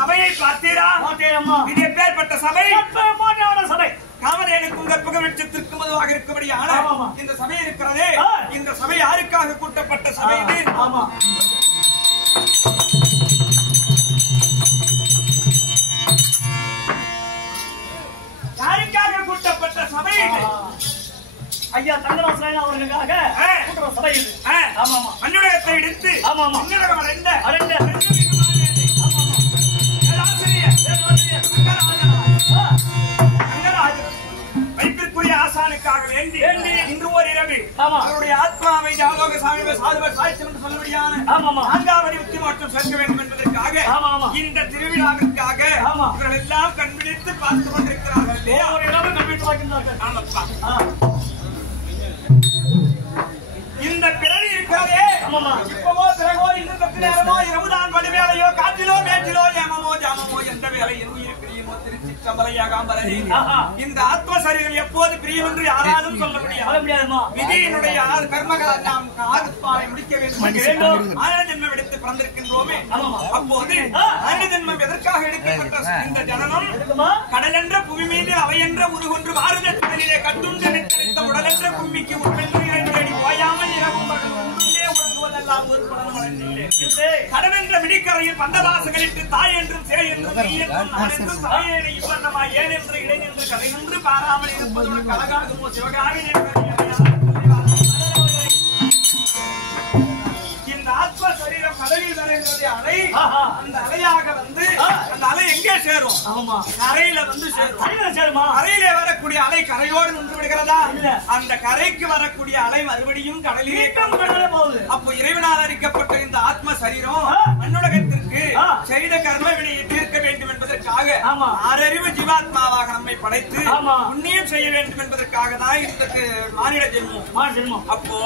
சபையை பார்த்தீரா? இது எப்பேற்பட்ட சபை? சபை காமதேனுக்கும் கற்பக விருட்சத்திற்கும் மதுவாக இருக்கும்படியான இந்த சபை இருக்கிறதே, இந்த சபை யாருக்காக கூட்டப்பட்ட சபை இது? யாருக்காக கூட்டப்பட்ட சபை இது? ஐயா தங்கராசன் அவர்களுக்காக கூட்டுற சபை இது. மண்ணுலகத்தை எடுத்து மண்ணுலகம் அடைந்த வைப்பிற்குரிய ஆசானுக்காக வேண்டி இன்று ஒரு இரவு அவருடைய ஆத்மாவை ஜாதோக சாமி சாதுவர் சாய்ச்சல் என்று சொல்லபடியான நான்காவது முக்தி மாற்றம் சேர்க்க வேண்டும் என்பதற்காக இந்த திருவிழாவிற்காக இவர்கள் எல்லாம் கண்பிடித்து பார்த்து கொண்டிருக்கிறார்கள். ஒரு இரவு கண்பிடித்து பார்க்கின்றார்கள். இந்த பிறவி இருக்கிறதே, இப்பவோ பிறகோ இன்னும் சற்று நேரமோ இரவுதான் படுவேலையோ காற்றிலோ மேற்றிலோ ஏமமோ ஜாமமோ எந்த வேலை என் உயிர் பிரியுமோ திருச்சிற்றம்பலையாகாம்பரை இந்த ஆத்மசரீரம் எப்போது பிரியும் என்று யாராலும் சொல்ல முடியாது. விதியினுடைய கர்மங்களை நாம் ஆத்மாவை முடிக்க வேண்டும். ஆன ஜென்மம் எடுத்து பிறந்திருக்கின்றோமே, அப்போது ஆன ஜென்மம் எதற்காக எடுக்கப்பட்ட இந்த ஜனனம்? கடலென்ற புவி மீது அவை என்ற உருகொன்று மாறுத கடலிலே கட்டுண்டு நிற்க உடலென்ற கும்மிக்கு உட்பென்று ஓயாமல் இரவும் பகலும் ஒன்றுமே உறங்குவதெல்லாம் ஒரு பலனும் அடைந்தில்லை. கடவென்ற விடிக்கரையில் பந்தவாசகளிட்டு தாய் என்றும் சே என்றும் நீ என்றும் நான் என்றும் சாயேனை இப்பன்னமா ஏன் என்று இடை என்று கதை நின்று பாராமல் இருப்பதோடு கலகாகுமோ சிவகாமி இந்த ஆத்ம சரீரம் கடலில் வருகிறது அலை. அந்த அலையாக வந்து அந்த அலை எங்கே சேரும்? கரையில வந்து சேரும். கரையிலே வரக்கூடிய அலை கரையோடு நின்று விடுகிறதா? அந்த கரைக்கு வரக்கூடிய அலை மறுபடியும் கடலிலே போகுது. அப்போ இறைவனால் அறிக்கப்பட்ட இந்த ஆத்ம சரீரம் மண்ணுலகத்திற்கு செய்த கர்ம வினையை தீர்க்க வேண்டும் என்பதற்காக ஆறறிவு ஜீவாத்மாவாக நம்மை படைத்து புண்ணியம் செய்ய வேண்டும் என்பதற்காக தான் இந்த மானிட ஜென்மம். அப்போ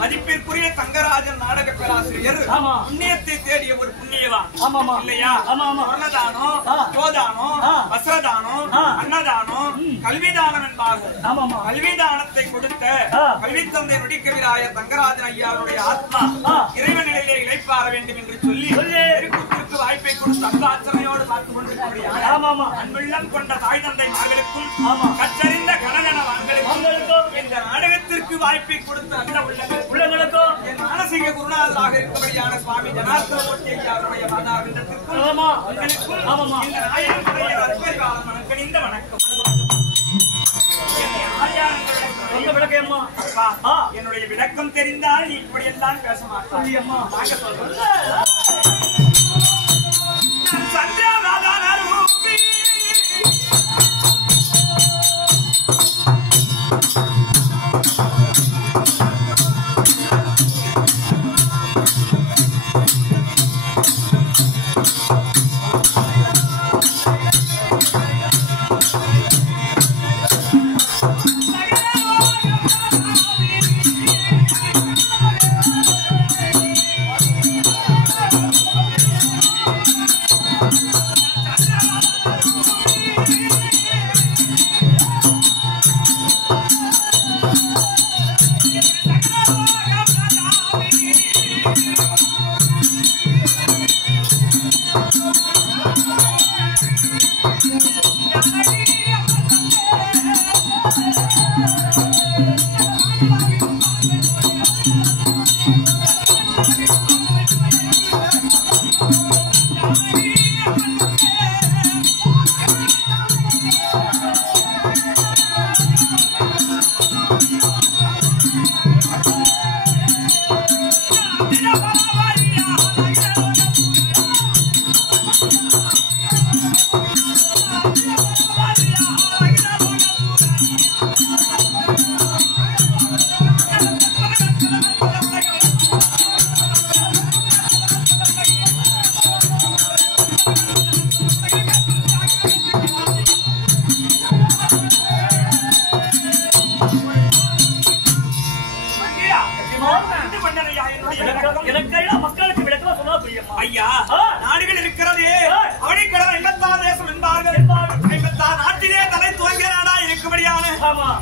மதிப்பிற்குரிய தங்கராஜன் நாடக பேராசிரியர் புண்ணியத்தை தேடிய ஒரு புண்ணியவான் இல்லையா? அன்னதானம், கோதானம், வஸ்திரதானம், அன்னதானம், கல்விதானம் என்பார்கள். கல்விதானத்தை கொடுத்த கல்வி தந்தை நொடிக்கவிராயர் தங்கராஜன் ஐயாவுடைய ஆத்மா இறைவன் நிலையிலே இழைப்பார வேண்டும் என்று சொல்லி திருக்கூத்திற்கு வாய்ப்பை கொடுத்து அன்பாச்சனையோடு பார்த்துக் கொண்டிருக்கிறபடியாக அன்புள்ளம் கொண்ட தாய் தந்தை மகளுக்கும் கற்றறிந்த கணவனவான்களுக்கும் இந்த நாடகத்திற்கு வாய்ப்பை கொடுத்த அந்த உள்ளங்களுக்கும் என் மானசீக குருநாதராக இருக்கும்படியான சுவாமி ஜனார்த்தனமூர்த்தி ஐயாவுடைய மாதாவிடத்திற்கும் இந்த நாயகனுடைய அற்பரிகாலம் வணக்கணிந்த வணக்கம். என்னுடைய விளக்கம் தெரிந்தால் இப்படியெல்லாம் பேச மாட்டாங்க.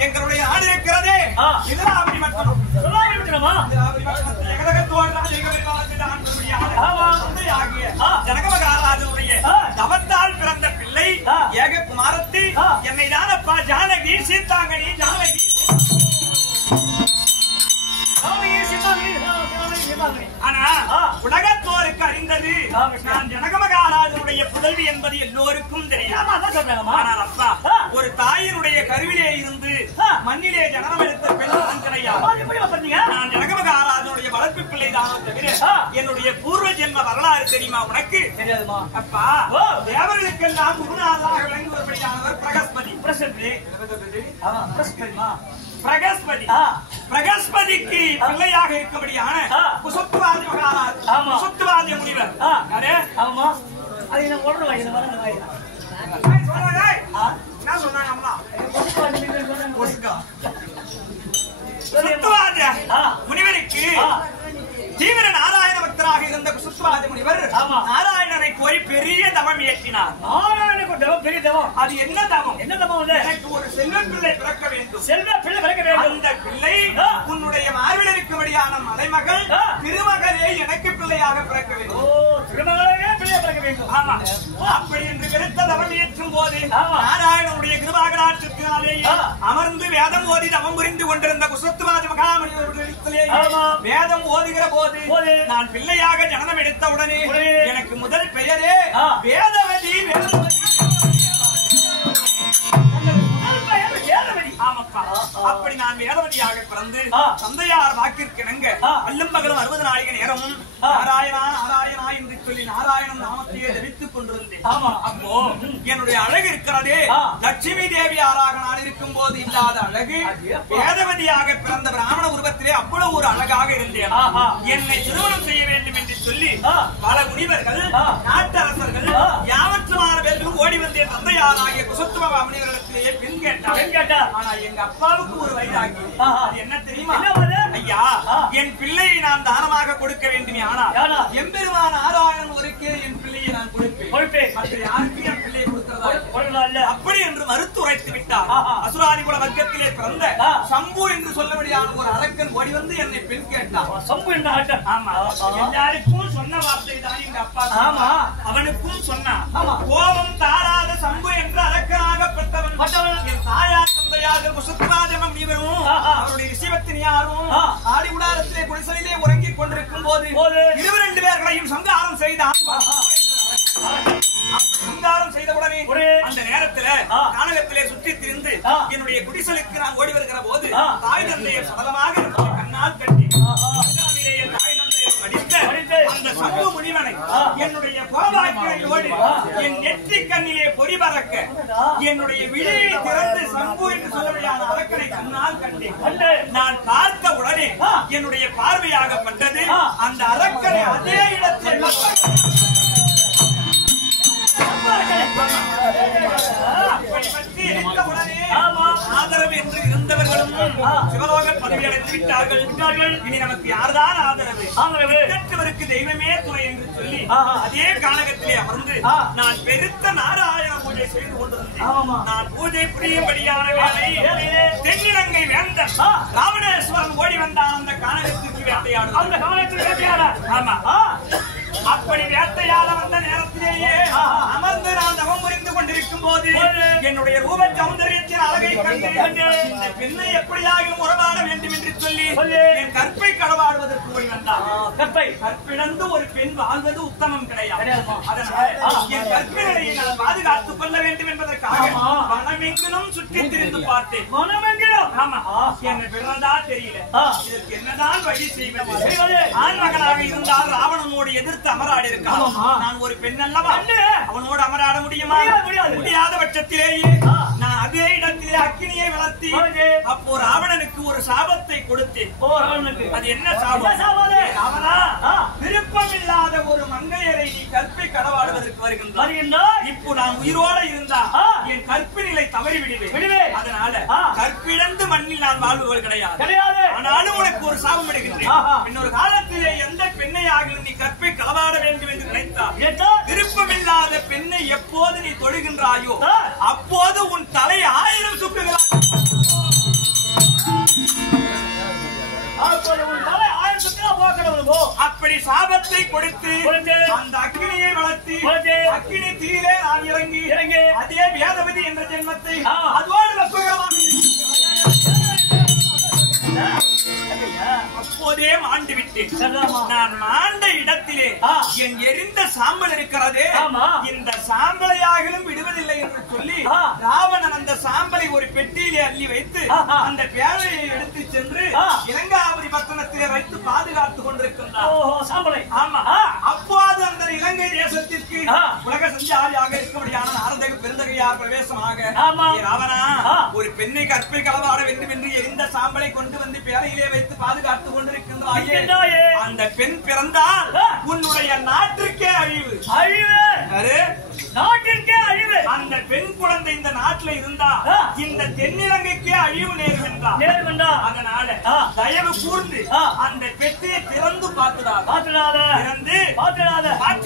எங்களுடைய நாடு இருக்கிறதே இதராபதி மட்டணம். ஜனக மகாராஜனுடைய தவத்தால் பிறந்த பிள்ளை ஏககுமாரத்தி என்னை தானப்பா ஜானகி சீதாங்கனி ஜானகி ஆனா உலகத்தோருக்கு அறிந்தது நான் ஜனக மகாராஜனுடைய புதல்வி என்பது எல்லோருக்கும் தெரியும். ஆனால் அப்பா ஒரு தாயினுடைய கருவிலே இருந்து மண்ணிலே ஜனனம் எடுத்த பெண் கிடையாது. நான் ஜனக மகாராஜனுடைய வளர்ப்பு பிள்ளை தானோ தவிர என்னுடைய பூர்வ ஜென்ம வரலாறு தெரியுமா உனக்கு? தெரியாதுமா. அப்பா தேவர்களுக்கெல்லாம் குருநாதாக விளங்குவதற்கானவர் பிரகஸ்பதி. பிரகஸ்பதிக்கு பிள்ளையாக இருக்கும்படியான குசுத்துவாதி மகாராஜ் குசுத்துவாதி முனிவர் என்ன சொன்னாங்க முனிவருக்கு தீவிர நாராயண பக்தராக இருந்த குசுத்வாதி முனிவர் நாராயணனை போய் பெரிய தவம் இயற்றினார். பெரிய தவம். அது என்ன தவம்? என்ன தவம்? எனக்கு ஒரு செல்வ பிள்ளை பிறக்க வேண்டும். செல்வ பிள்ளை பிறக்க வேண்டும். அந்த பிள்ளை உன்னுடைய மார்பில் இருக்கும்படியான மலைமகள் திருமகளே எனக்கு பிள்ளையாக பிறக்க வேண்டும். திருமகளே பிள்ளை பிறக்க வேண்டும். ஆமா. அப்படி என்று விருத்த தவம் இயற்றும் போது நாராயணனுடைய கிருபாகராட்சியினாலே அமர்ந்து வேதம் ஓதி தவம் புரிந்து கொண்டிருந்த குசுத்வாதி மகாமுனிவரிடத்திலே வேதம் ஓதுகிற போது நான் பிள்ளையாக ஜனனம் எடுத்த உடனே எனக்கு முதல் பெயரே வேதவதி. அப்படி நான் வேதவதியாக பிறந்து தந்தையார் வாக்கிற்கிணங்க அல்லும் பகலும் 60 நாளிகை நேரமும் நாராயணா நாராயணா என்று சொல்லி நாராயணன் நாமத்தையே ஜபித்துக் கொண்டிருந்தேன். அப்போ என்னுடைய அழகு இருக்கிறதே லட்சுமி தேவியாராக நான் இருக்கும் போது இல்லாத அழகு வேதவதியாக பிறந்த பிராமண உருவத்திலே அவ்வளவு ஒரு அழகாக இருந்தேன். என்னை திருமணம் செய்ய வேண்டும் என்று சொல்லி பல முனிவர்கள் நாட்டரசர்கள் யாவற்றுமான பேரும் ஓடி வந்தேன். தந்தையாராகிய குசுத்துவ முனிவரிடத்திலேயே பெண் கேட்டார். ஆனா எங்க அப்பாவுக்கு ஒரு வயதாகி அது என்ன தெரியுமா? ஐயா என் பிள்ளையை நான் தானமாக கொடுக்க வேண்டுமே. ஆனால் எம்பெருமான நாராயணன் ஒருக்கே என் பிள்ளையை நான் கொடுப்பேன். மற்ற யாருக்கும் என் பிள்ளையை கொடுக்கிறதா அப்படி என்று மறுத்து உரைத்து விட்டார். அசுராதி குல வர்க்கத்திலே பிறந்த சம்பு என்று சொல்லபடியான ஒரு அரக்கன் ஓடி வந்து என்னை பெண் கேட்டார். சம்பு என்ன? ஆமா, எல்லாருக்கும் சொன்ன வார்த்தை தான் எங்க அப்பா. ஆமா, அவனுக்கும் சொன்னான். கோபம் தாராத சம்பு என்ற அரக்கனாக பெற்றவன் என் தாயார் தந்தையாக குசுத்வாதி முனிவரும் அவருடைய ரிஷிவத்தின் யாரும் ஆடி உடாரத்திலே குடிசலிலே உறங்கிக் கொண்டிருக்கும் போது 22 பேர்களையும் சங்காரம் செய்தான். சங்காரம் செய்தவுடனே அந்த நேரத்துல கானகத்திலே சுற்றி திரிந்து என்னுடைய குடிசலுக்கு நான் ஓடி வருகிற போது தாய் தந்தையை சபதமாக கண்ணால் கட்டி அந்த சம்பு முனிவனை என்னுடைய கோபாக்கியோடு என் நெற்றி கண்ணிலே பொறி பறக்க என்னுடைய விழியை திறந்து சம்பு என்று சொல்லப்படியான அரக்கனை கண்ணால் கண்டேன். நான் பார்த்த உடனே என்னுடைய பார்வையாகப்பட்டது அந்த அரக்கனை அதே இடத்தில் ஆதரவு என்று இருந்தவர்களும் சிவலோக பதவி அடைந்து விட்டார்கள். இனி நமக்கு யார்தான் ஆதரவு? பெற்றவருக்கு தெய்வமே துணை என்று சொல்லி அதே கானகத்திலே அமர்ந்து நான் பெருத்த நாராயண பூஜை செய்து கொண்டிருந்தேன். நான் பூஜை புரியும்படியான வேலை தென்னிலங்கை வேந்தன் ராவணேஸ்வரன் ஓடி வந்தான் அந்த கானகத்திற்கு வேட்டையாடு. அந்த கானகத்தில் வேட்டையாட. ஆமா, அப்படி வேட்டையாட வந்த நேரத்திலேயே அமர்ந்து நான் தவம் புரிந்து கொண்டிருக்கும் போது என்னுடைய ரூப சௌந்தரியத்தின் அழகை கண்டு இந்த பெண்ணை எப்படியாகவும் உறவாட வேண்டும் என்று சொல்லி என் கற்பை களவாடுவதற்கு போய் வந்தார். கற்பிழந்து ஒரு பெண் வாழ்வது உத்தமம் கிடையாது. அதனால் என் கற்பினையை நான் பாதுகாத்துக் கொள்ள வேண்டும் என்பதற்காக மனமெங்கிலும் சுற்றி திரிந்து பார்த்தேன். மனமெங்கிலும் ஆமா, என்னை பிறந்தா தெரியல. இதற்கு என்னதான் வழி செய்வது? ஆண் மகனாக இருந்தால் ராவணனோடு எதிர்த்து அமராடி இருக்கான். நான் ஒரு பெண் அல்லவா, அவனோடு அமராட முடியுமா? முடியாத பட்சத்திலேயே நான் அதே இடத்திலே அக்கினியை வளர்த்தி அப்போ ராவணனுக்கு ஒரு சாபத்தை கொடுத்தேன். அது என்ன சாபம்? ராவணா, விருப்பம் இல்லாத ஒரு மங்கையரை நீ கற்பை களவாடுவதற்கு வருகின்றார். இப்போ நான் உயிரோட இருந்தா என் கற்பு நிலை தவறி விடுவேன். அதனால கற்பிழந்து மண்ணில் நான் வாழ்வுகள் கிடையாது. ஆனாலும் உனக்கு ஒரு சாபம் எடுக்கின்றேன். இன்னொரு காலத்திலே எந்த பெண்ணையாக நீ கற்பை களவாட வேண்டும் என்று நினைத்தார் விருப்பமில்லாத பெண்ணை எப்போது நீ தொழுகின்றாயோ அப்போது உன் தலை 1000 சுக்குகிறார். அப்படி சாபத்தை கொடுத்து அந்த அக்கினியை வளர்த்தி அக்கினி தீயிலே நான் இறங்கி அதே வேதவதி என்ற ஜென்மத்தை அதோடு அப்போதே மாண்டு விட்டேன். நான் மாண்ட இடத்திலே என் எரிந்த சாம்பல் இருக்கிறதே, இந்த சாம்பலையாகிலும் விடுவதில்லை என்று சொல்லி ராவணன் அந்த சாம்பலை ஒரு பெட்டியிலே அள்ளி வைத்து அந்த பேழையை எடுத்து சென்று இலங்காபுரி பட்டணத்திலே வைத்து பாதுகாத்துக் கொண்டிருக்கின்றார் சாம்பலை. ஆமா, அப்போது அந்த இலங்கை தேசத்திற்கு உலக சஞ்சாரியாக இருக்கபடியான நாரத பெருந்தகையார் பிரவேசமாக ராவணா ஒரு பெண்ணை கற்பை களவாட வேண்டும் என்று எரிந்த சாம்பலை கொண்டு வந்து பேழையிலே வைத்து பாதுகாத்துக் கொண்டிருக்கின்றாயே, அந்த பெண் பிறந்தால் உன்னுடைய நாட்டிற்கே அழிவு. நாட்டிற்கே அழிவு. அந்த பெண் குழந்தை இந்த நாட்டில் இருந்தா இந்த தென்னிலங்கைக்கே அழிவு நேரும் என்றார். அதனால தயவு கூர்ந்து அந்த பெட்டியை திறந்து மாற்றி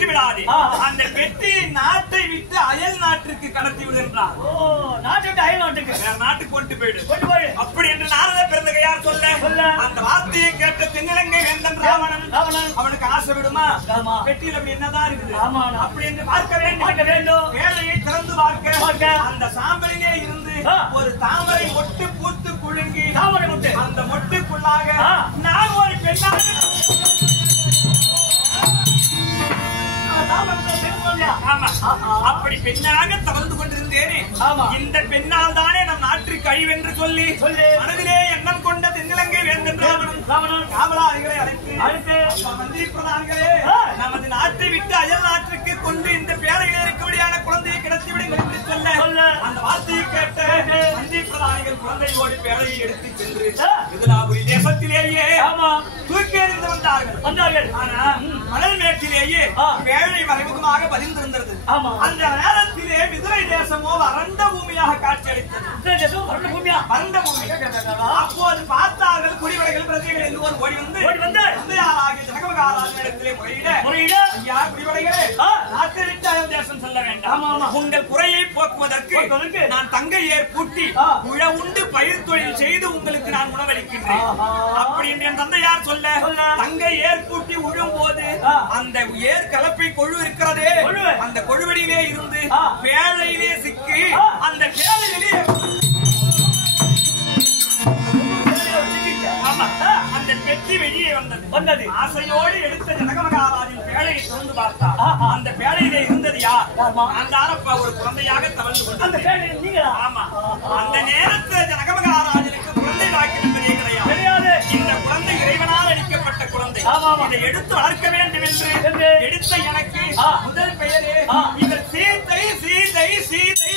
விடாதே. அந்த பெட்டியை நாட்டை விட்டு அயல் நாட்டிற்கு கடத்தி விடுகின்றார். நாட்டுக்கு அயல் நாட்டுக்கு நாட்டுக்கு கொண்டு போயிடு. அப்படி என்று நாரத பெருந்தகையார் சொல்ல அந்த வார்த்தையை கேட்ட தென்னிலங்கை வேந்தன் ராவணன் அவனுக்கு ஆசை விடுமா? பெட்டியில் அப்படி என்னதான் இருக்குது அப்படி என்று பார்க்க வேண்டும். வேலையை திறந்து பார்க்க அந்த சாம்பலிலே இருந்து ஒரு தாமரை மொட்டு பூத்து குலுங்கி அந்த மொட்டுக்குள்ளாக நான் ஒரு பெண்ணாக அப்படி பெண்ணாக தவழ்ந்து கொண்டிருந்தேனே, இந்த பெண்ணால் தானே நம் நாட்டிற்கு அழிவென்று சொல்லி மனதிலே எண்ணம் கொண்ட தென்னிலங்கை வேந்தன் ராவணன் காவலாளிகளை அழைத்து மந்திரி பிரதானிகளே, நமது நாட்டை விட்டு அயல் நாட்டிற்கு கொண்டு இந்த பேரையில் இருக்கபடியான குழந்தையை கிடத்திவிடுங்கள் என்று சொல்ல அந்த வார்த்தையை கேட்ட மந்திரி பிரதானிகள் குழந்தையோடு பேரையை எடுத்து சென்று மிதிலாபுரி தேசத்திலேயே தூக்கி எறிந்து வந்தார்கள். ஆனா மணல் மேட்டிலேயே பேழை மறைமுகமாக பதிந்திருந்தது. அந்த நேரத்திலே மிதுரை தேசமோ வறண்ட பூமியாக காட்சியளித்தது. வறண்ட பூமி. அப்போது பார்த்தார்கள் குடிவடைகள் பிரஜைகள் என்று ஓடி வந்து தந்தையாராகிய ஜனகமகாராஜனிடத்திலே முறையிட ஐயா குடிவடைகளே, நாட்டை விட்டு அயல் தேசம் செல்ல வேண்டாம். உங்கள் குறையை போக்குவதற்கு நான் தங்கை ஏர் பூட்டி உழ உண்டு பயிர் தொழில் செய்து உங்களுக்கு நான் உணவளிக்கின்றேன். அப்படி என்று என் தந்தையார் சொல்ல தங்கை ஏர் பூட்டி உழும் போது அந்த ஏர் கலப்பை கொழு இருக்கிறதே, அந்த கொழுவடியிலே இருந்து பேழையிலே சிக்கி அந்த பேழையிலே அந்த பெட்டி வெளியே வந்தது. ஆசையோடு எடுத்த ஜனகமகாராஜின் பேழையை திறந்து பார்த்தார். அந்த பேழையிலே இருந்தது யார்? அந்த ஆரப்பா ஒரு குழந்தையாக தவழ்ந்து கொண்டு. ஆமா, அந்த நேரத்தில் ஜனகமகாராஜனுக்கு குழந்தை வாக்கியம் என்பதே கிடையாது. இந்த குழந்தை இறைவனால் அளிக்கப்பட்ட குழந்தை. இதை எடுத்து வளர்க்க வேண்டும் என்று எடுத்த எனக்கு முதல் பெயரே இவர் சீதை சீதை சீதை.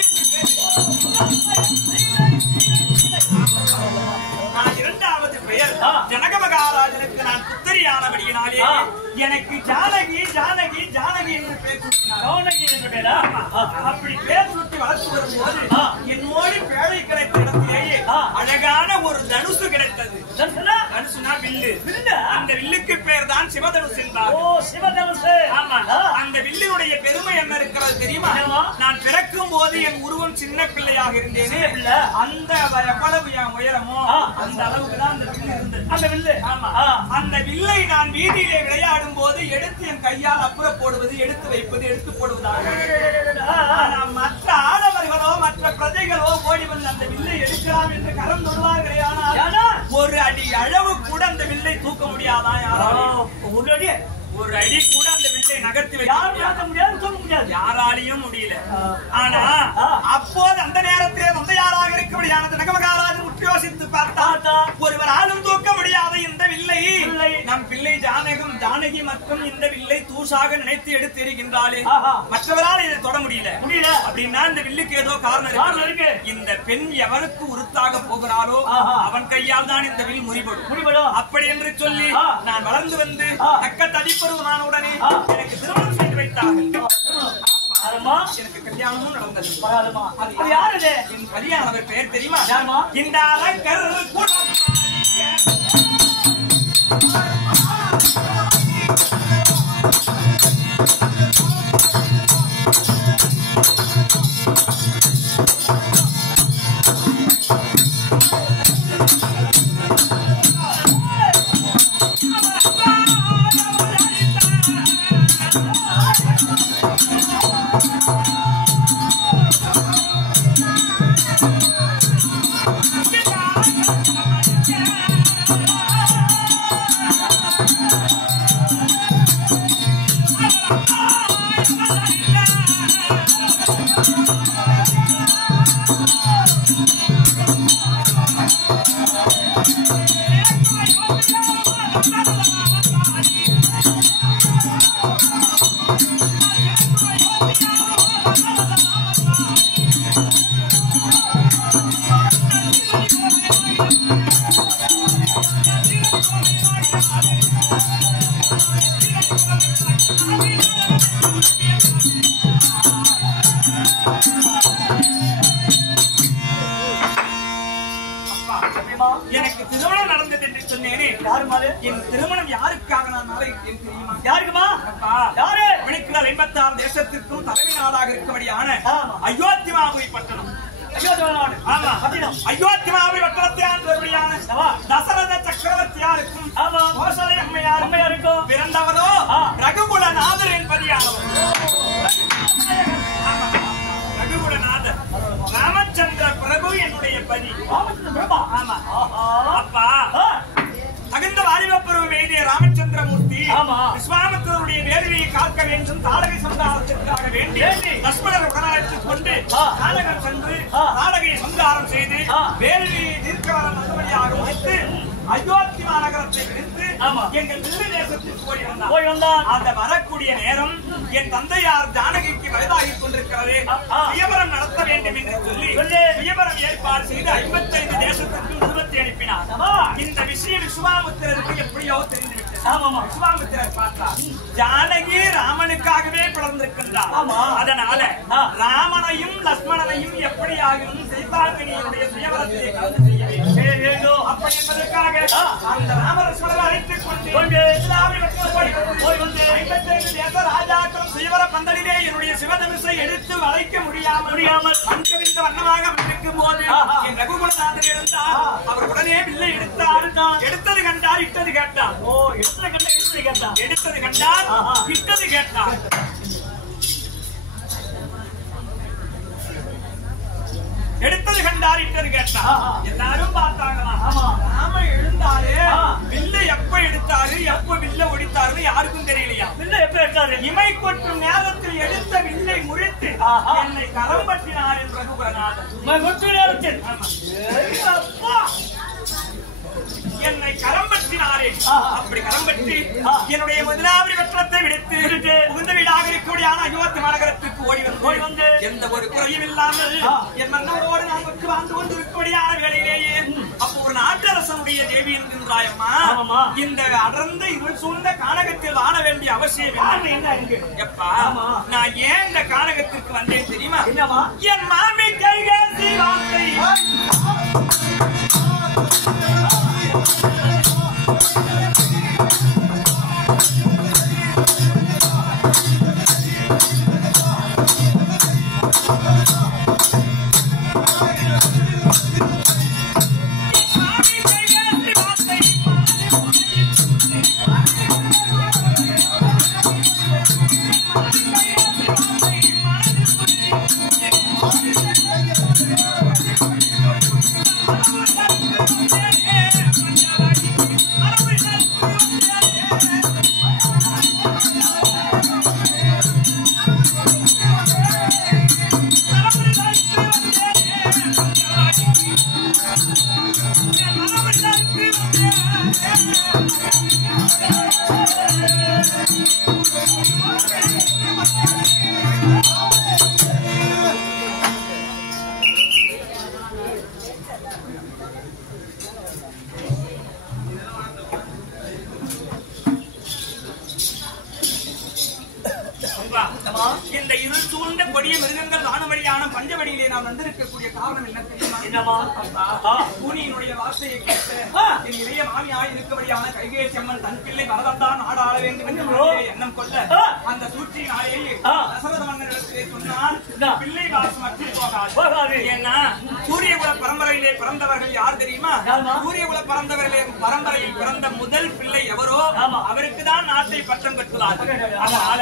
இரண்டாவது பெயர் ஜனகமகாராஜனுக்கு நான் புத்தரியானபடியினாலே எனக்கு ஜானகி ஜானகி ஜானகி என்று பேர் சூட்டினார். அப்படி பேர் சூட்டி வளர்த்து வரும்போது என்னோடு பேழை கிடைத்த இடத்திலேயே அழகான ஒரு தனுசு கிடைத்தது. தனுசுனா வில்லு. அந்த வில்லுக்கு பேர் தான் சிவதனுசு என்றார். ஆமா, அந்த வில்லினுடைய பெருமை என்ன இருக்கிறது தெரியுமா? நான் பிறக்கும் போது என் உருவம் சின்ன பிள்ளையாக இருந்தேனே, அந்த எவ்வளவு என் உயரமோ அந்த அளவுக்கு தான் அந்த வில்லு இருந்தது. அந்த வில்லு. ஆமா, அந்த வில்லை நான் வீதியிலே விளையாடும் போது எடுத்து என் கையால் அப்புறம் போடுவது, எடுத்து வைப்பது, எடுத்து போடுவதாக. மற்ற ஆடவர்களோ மற்ற பிரஜைகளோ ஓடி வந்து அந்த வில்லை எடுக்கலாம் என்று கரம் தொடுவார்களே, ஆனால் ஒரு அடி அளவு கூட அந்த வில்லை தூக்க முடியாதான் யாராலும். ஒரு அடி கூட அந்த வில்லை நகர்த்தி முடியாது, யாராலையும் முடியல. ஆனா அப்போது அந்த நேரத்திலே தந்தையாராக இருக்கபடியான ஜனகமகாராஜன் உற்று யோசித்து பார்த்தா ஒருவர் ஆளும் தூக்க முடியாத இந்த வில்லை நம் பிள்ளை ஜானகி மற்றும் இந்த வில்லை தூசாக நினைத்து எடுத்து எறிகின்றாளே, மற்றவரால் இதை தொட முடியல. அப்படின்னா இந்த வில்லுக்கு ஏதோ காரணம் இருக்கு. இந்த பெண் எவருக்கு உருத்தாக போகிறாளோ அவன் கையால் தான் இந்த வில் முறிபடும். அப்படி என்று சொல்லி நான் வளர்ந்து வந்து தக்க தடிப்பருவமான உடனே எனக்கு திருமணம் செய்து வைத்தார்கள். எனக்கு கல்யாணமும் நடந்தது. யாரு என் கல்யாணவர் பெயர் தெரியுமா? இந்த அலங்கர் எனக்கு திருமணம் நடந்தது என்று சொன்னேனே, என் திருமணம் யாருக்காக நான் தெரியுமா? யாருக்குமா? யாரு? மணிக்குள் 56 தேசத்திற்கும் தலைமை நாடாக இருக்கபடியான அயோத்திமாபுரி பட்டணம். அயோத்திமாபுரி பட்டணத்தை ஆண்டபடியான தசரத சக்கரவர்த்தியாருக்கும் கோசலை அம்மையாருக்கும் பிறந்தவரோ ரகுகுலநாதர் என்பதியானவர். ரகுகுலநாதர் ராமச்சந்திர பிரபு என்னுடைய பதி. ஆமா அப்பா, தகுந்த வாலிப பருவம் எய்திய ராமச்சந்திரமூர்த்தி விஸ்வாமித்திரருடைய வேள்வியை காக்க வேண்டும், தாடகை சந்தாரத்திற்காக வேண்டி லட்சுமணர் உடனழைத்துக் கொண்டு தாடகம் சென்று தாடகையை சந்தாரம் செய்து வேள்வியை தீர்க்கவரம் நல்லபடியாக முடித்து அயோத்தி மாநகரத்தை விடுத்து எங்கள் தில்லி தேசத்திற்கு போய் வந்தார். அந்த வரக்கூடிய நேரம் என் தந்தையார் ஜானகிக்கு வயதாகிக் கொண்டிருக்கிறது, வியபரம் நடத்த வேண்டும் என்று சொல்லி வியபரம் ஏற்பாடு செய்து 55 தேசத்திற்கு நிறுவத்தை அனுப்பினார். இந்த விஷயம் விஸ்வாமித்திரருக்கு எப்படியோ தெரிந்துவிட்டது. விஸ்வாமித்திரர் பார்த்தார், ஜானகி ராமனுக்காகவே பிறந்திருக்கின்றார். அதனால ராமனையும் லட்சுமணனையும் எப்படியாகவும் சீதாங்கினியுடைய சுயவரத்தை கலந்து செய்ய வேண்டும். அப்படி என்பதற்காக அந்த ராமலட்சுமணரை அழைத்துக் கொண்டு ராஜாக்கள் சுயவர பந்தலிலே என்னுடைய சிவதனுசை எடுத்து வளைக்க முடியாமல் அங்கவிந்த வண்ணமாக இருக்கும் போது என் ரகுகுலநாதர் இருந்தார். அவர் உடனே வில்லை எடுத்தார். எடுத்தது கண்டார், இட்டது கேட்டார். எடுத்தது கண்டார், இட்டது கேட்டார். எடுத்தது கண்டார், இட்டது கேட்டார். எல்லாரும் பார்த்தாங்களா? ராம எழுந்தாரு, வில்ல எப்ப எடுத்தாரு, எப்ப வில்ல ஒடித்தாருன்னு யாருக்கும் தெரியலையா? வில்ல எப்ப எடுத்தாரு? இமை கொட்டும் நேரத்தில் எடுத்த வில்லை முறித்து என்னை கரம் பற்றினார் என்று ரகுகுலநாதர். என்னை கரம் பற்றினாரே. அப்படி கரம் பற்றி என்னுடைய முதலாவது வெற்றத்தை விடுத்து புகுந்த வீடாக இருக்கக்கூடிய அயோத்தி மாநகரத்திற்கு ஓடி வந்து எந்த ஒரு குறையும் இல்லாமல் என் மன்னரோடு நான் வாழ்ந்து கொண்டு இருக்கக்கூடியான வேலையிலேயே அப்போ ஒரு நாட்டரசனுடைய தேவி என்கின்றாயம்மா, இந்த அடர்ந்த இருள் சூழ்ந்த கானகத்தில் வாழ வேண்டிய அவசியம் என்ன? எப்பா, நான் ஏன் இந்த கானகத்திற்கு வந்தேன் தெரியுமா? என் மாமி கைகேசி வார்த்தை இந்த இருள் சூழ்ந்த கொடிய மிருகங்கள் வானவழியான பஞ்சவடியிலே நாம் வந்திருக்கக்கூடிய காரணம் என்ன தெரியுமா? பூனியினுடைய வார்த்தையை கேட்டு என் இளைய மாமியாய் இருக்கபடியான கைகேசி அம்மன் தன் பிள்ளை பரதத்தான் நாடாள வேண்டும் என்று எண்ணம் கொள்ள அந்த சூழ்ச்சியினாலேயே தசரத மன்னரிடத்திலே சொன்னால் பிள்ளை வாசம் அற்று போகாது. ஏன்னா சூரியகுல பரம்பரையிலே பிறந்தவர்கள் யார் தெரியுமா? சூரியகுல பரம்பரையில் பிறந்த முதல் பிள்ளை எவரோ அவருக்கு தான் நாட்டை பட்டம் கட்டுவார்கள். அதனால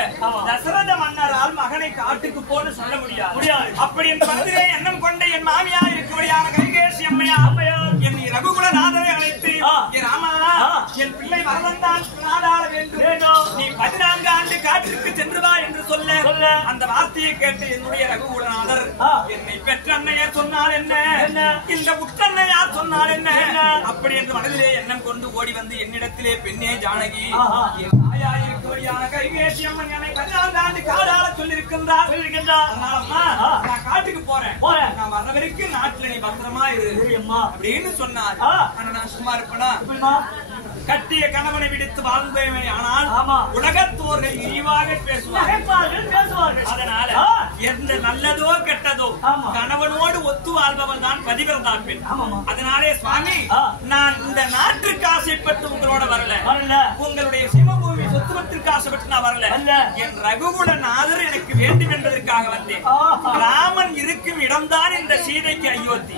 தசரத மன்னரால் மகனை காட்டுக்கு போன்னு சொல்ல முடியாது. அப்படி என் மனதிலே எண்ணம் கொண்ட என் மாமியா இருக்கும்படியான கைகேசி அம்மையார் என்னை ரகுகுலநாதரை அழைத்து, ராமா, என் பிள்ளை மரணம் தான் நாடாள வேண்டும், நீ 14 ஆண்டு காட்டிற்கு சென்று வா என்று சொல்ல அந்த வார்த்தையை கேட்டு என்னுடைய ரகுகுலநாதர் என்னை பெற்ற அன்னையார் சொன்னால் என்ன, இந்த உற்றன்னையார் சொன்னால் என்ன, அப்படி என்று மனதிலே எண்ணம் கொண்டு ஓடி வந்து என்னிடத்திலே பெண்ணே ஜானகி, என் தாயாயிருக்கும்படியான கைகேசி அம்மன் என்னை 14 ஆண்டு காடாள சொல்லியிருக்கின்றார். நான் காட்டுக்கு போறேன், நான் வர வரைக்கும் நாட்டுல நீ பத்திரமா இரு அப்படின்னு சொன்னார். ஆனா நான் சும்மா இருப்பேனா? கட்டிய கணவனை விடுத்து வாழ்ந்தேன். ஆனால் உலகத்தோர்கள் இழிவாக பேசுவார்கள். அதனால எந்த நல்லதோ கெட்டதோ கணவனோடு ஒத்து வாழ்பவள் தான் பதிவிரதா பெண். அதனாலே சுவாமி, நான் இந்த நாட்டுக்கு ஆசைப்பட்டு உங்களோட வரல, உங்களுடைய சிவபூமி சொத்துவத்திற்கு ஆசைப்பட்டு நான் வரல. என் ரகுகுலநாதர் எனக்கு வேண்டும் என்பதற்காக வந்தேன். ராமன் இருக்கும் இடம்தான் இந்த சீதைக்கு அயோத்தி.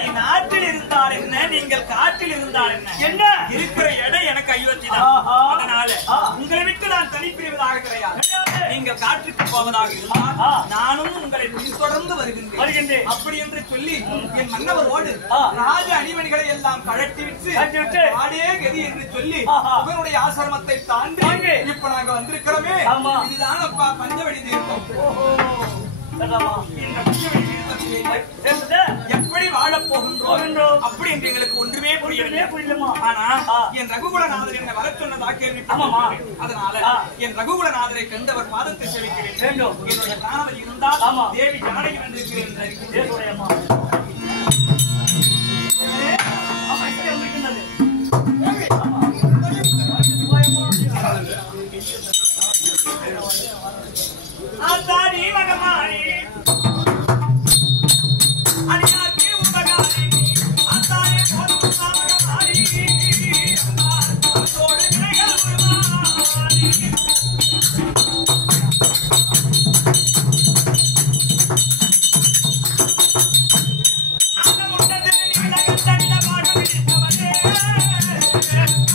நீ நாட்டில் இருந்தால் என்ன, நீங்கள் காட்டில் இருந்தால் என்ன, இருக்கிற இடம் எனக்கு அயோத்தி தான். அதனால உங்களை விட்டு நான் தனிப்பிரிவதாக கிடையாது. நீங்கள் காட்டுக்கு போவதாக இருந்தால் நானும் உங்களை பின்தொடர்ந்து வருகின்றேன் அப்படி என்று சொல்லி என் மன்னவரோடு ராஜ அணிமணிகளை எல்லாம் கழட்டிவிட்டு ஆடே கதி என்று சொல்லி அவனுடைய ஆசிரமத்தை தாண்டி இப்ப நாங்க வந்திருக்கிறோமே, இதுதான் அப்பா பஞ்சவடி தீர்த்தம். எப்படி வாழ போகின்றோம் அப்படி என்று எங்களுக்கு ஒன்றுமே புரியவில்லை. ஆனா என் ரகுகுலநாதர் என்னை வர சொன்னதா கேள்விப்பட்டேன். அதனால என் ரகுகுலநாதரை கண்டவர் பாதத்தை செலுத்த வேண்டும். என்னுடைய கணவர் இருந்தால் தேவி ஜானகி வந்திருக்கிறேன். ஆத்தாடி மகமாரி அடியாக்கி உபகாரி ஆத்தாடி போதும் மகமாரி அதோடு வினைகள் உருவாரி அந்த முட்டத்தில் நீலக தண்ட பாடு பிடித்தவரே,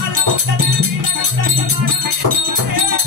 அந்த முட்டத்தில் நீலக தண்ட பாடு பிடித்தவரே,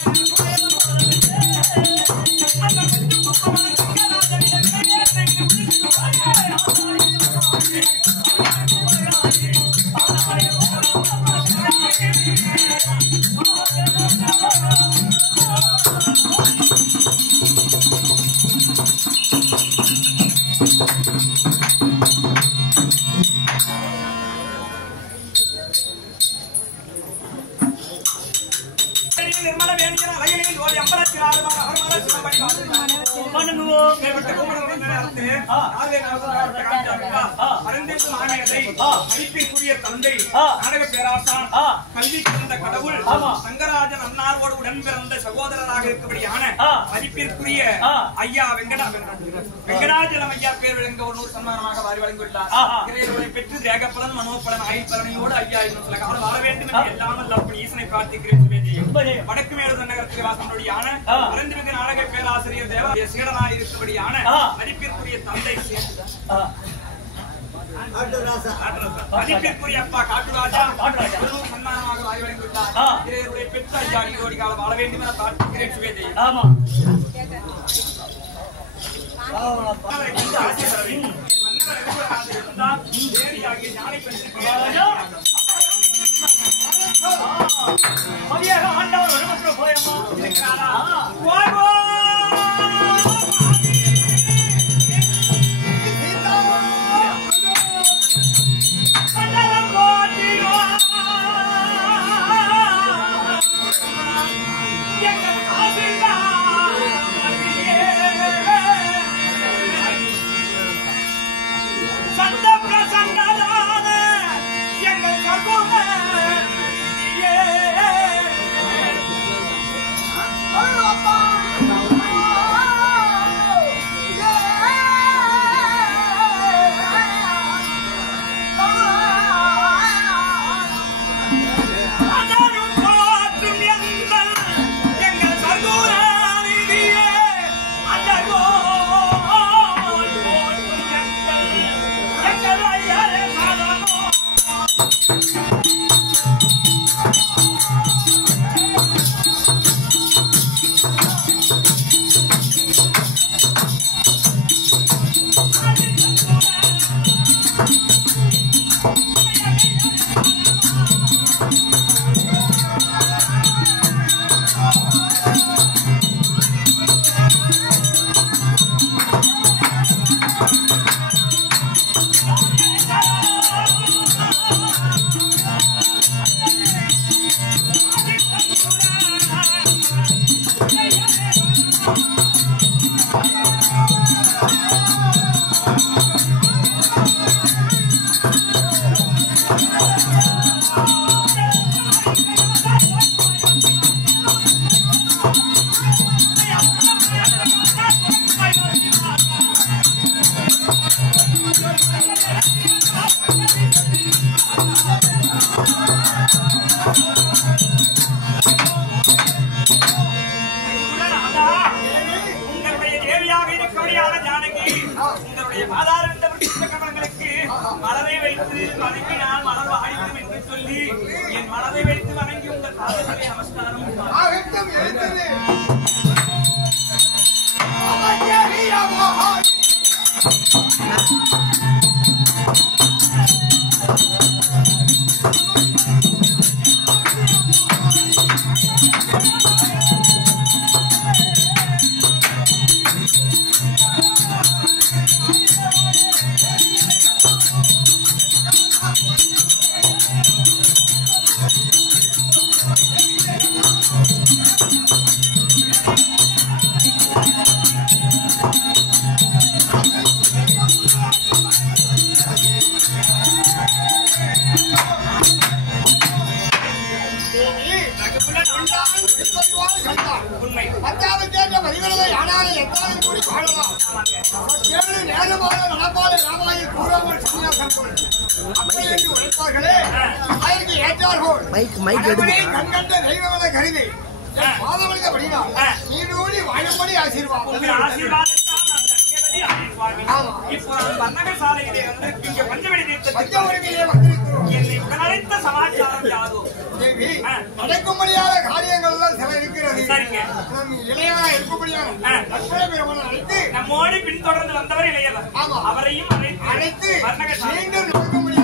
Thank you. நிர்மல வேணியர் அழகிலே ஓடி அம்பலத்தில் ஆடுவார் அவர்மல சிவபடி மனனுவோ கேவட்ட கோமரன் நேரத்து ஆவே காமிச்சாருப்பா அரந்தேசு மாமேதை மதிப்பிற்குரிய தந்தை நாடக பேராசான் கல்வி கலந்த கடவுள் சங்கராஜன் அன்னாரோடு உடன் பிறந்த சகோதரராக இருக்கபடியான மதிப்பிற்குரிய ஐயா வெங்கடாஜலம் ஐயா பேர் விளங்க ஒரு சன்மானமாக வாரி வழங்கியுள்ளார். இறைவனை பெற்று தேகப்பலன் மனோபலன் ஆயுள் பலனையோடு ஐயா இன்னும் சில காலம் வாழ வேண்டும் என்று எல்லாமல் அப்படி ஈசனை பிரார்த்திக்கிறேன். வடக்கு மேலூர் நகரத்தில் வாசனுடையான அரந்திமிகு நாடக பேராசிரியர் தேவ சீடனாக இருக்கபடியான மதிப்பிற்குரிய தந்தை மதிப்பிற்குரிய அப்பா காட்டுராஜா சன்மானமாக வாரி வழங்கியுள்ளார். இறைவனை பெற்று ஐயா இன்னொரு காலம் வாழ வேண்டும் என பிரார்த்திக்கிறேன். சுவேதி மலரை வைத்து வணங்கினால் மலர் வாடிக்கும் என்று சொல்லி என் மலரை வைத்து வணங்கி உங்கள் காலங்களை நமஸ்காரம் நடக்கும்படியான காரியங்கள் எல்லாம் சில இருக்கிறது. இளையவா இருக்கும்படியான நம்மோடு பின்தொடர்ந்து வந்தவர் இளையவர். அவரையும் அழைத்து மீண்டும் நடக்கும்படியாக